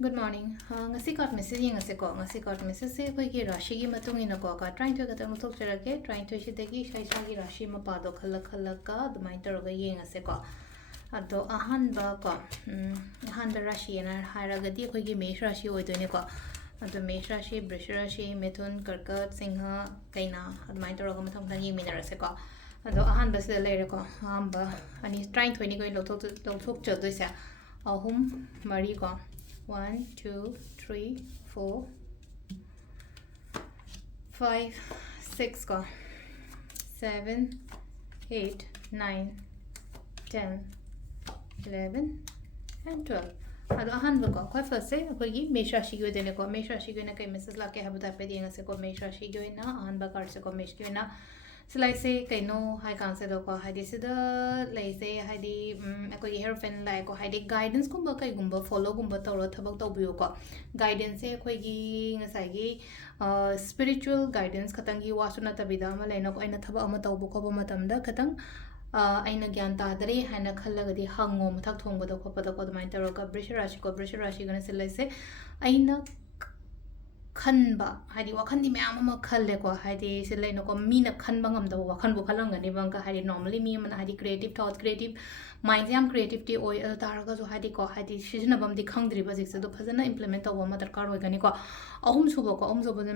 Good morning. Ngasi got message ngasi ko ngasi got message se koi ki rashi gi matung ina ko ka trying to get am thok chara ke trying to shi degi shai shai gi rashi ma pa do khala khala ka dumai tar ga ye ngasi ko ado ahan ba ko ahan ba rashi na haira ga di koi gi mesh rashi oi do ne ko ado mesh rashi brish rashi methun karkat singha kaina dumai tar ga mathang thang yi min ra se ko ado ahan ba se le re ko am ba ani trying to ni ko lo thok cha do sa ahum mari ko 1, 2, 3, 4, 5, 6 ka 7, 8, 9, 10, 11, and 12. Ado ahan ba ko koi first se koi gi mesh rashi gi dene ko mesh rashi gi na kai message la ke habu ta pe dinga se ko mesh rashi gi na ahan ba kar se ko mesh gi na silai se kai no hai kan se do ko hai di se da lai se hai di koi gi hero lai ko hai di guidance kum ba kai gum ba follow gum ba tawra thabak taw biyo ko guidance se koi gi ngasai gi spiritual guidance khatang gi wasu na tabida ma lai na ko aina thaba ama taw bu ko ba matam da khatang aina gyan ta dare haina khalla ga di hango mathak thong ba da ko pa da ko mai taro ka brish rashi ga na silai se aina khanba hadi wakhan di mayam ama khalle ko hadi silai no ko mina khanba ngam da wakhan bu khalang ani bang ka hadi normally mi man hadi creative thought creative mind jam creativity oi tar ga so hadi ko hadi sijna bam di khangdri ba jik se do phajana implement taw ma dar kar oi gani ko ahum so ba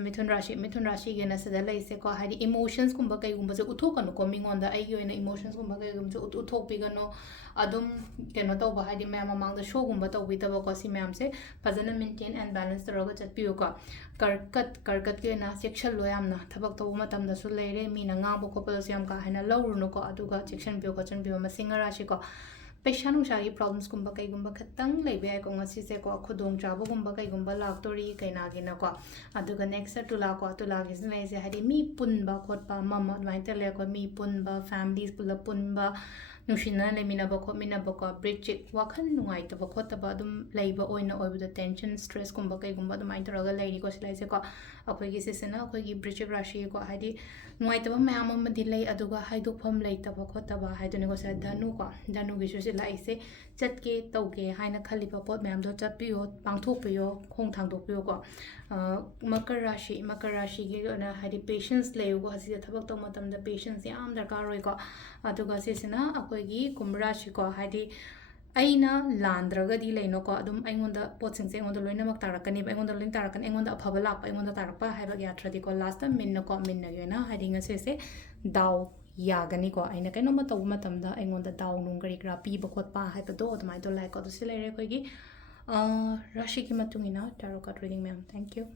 mithun rashi ge na se da lai se ko hadi emotions kum ba kai gum ba se uthok kan ko mingon da ai gi na emotions kum ba kai gum se uthok pi ga no adum keno taw ba hadi mayam amang da show gum ba taw bi ta ba ko si mayam se phajana maintain and balance tar ga chat pi ko karkat ke na section lo yam na thabak to matam da su leire mi na nga bo ko pa siam ka hena lo ru no ko aduga section bio ko chan bio ma singara shi ko pesha nu sha gi problems kum ba kai gum ba khatang lei be ko ngasi se ko khudong cha bo gum ba kai gum ba lak tori kai na gi na ko aduga next to la gi ne se hadi mi pun ba khot pa mama mai te le ko mi pun ba families pula pun ba nushina le mina ba ko bridge wakhan nungai ta ba khot ta ba dum leiba oina oi bu tension stress kum ba kai gum ba dum ai taraga leiri ko silai se ko akoi gi se na akoi gi bridge rashi ko hadi nungai ta ba mayam ma di lei aduga haidok pham lei ta ba khot ta ba haidu ne ko sa danu gi su silai se chat ke tau ke haina khali pa pot mayam do chat piyo pangthok piyo khong thang dok piyo ko makar rashi gi na hadi patience lei go hasi thabak to matam da patience yam darkar roi ko aduga se na akoi gi kumra shi ko hadi aina landraga di leino ko adum aingonda potsing se aingonda loina mak tarakani aingonda loin tarakan aingonda phaba lak aingonda tarakpa haiba ya thradi ko last time minna ko minna ge na hadi nga se daw yagani ko aina kaino ma taw matam da aingonda daw nung gari gra pi ba khot pa haiba do admai do like ko do silai re ko gi rashi ki matungina tarot card reading ma'am thank you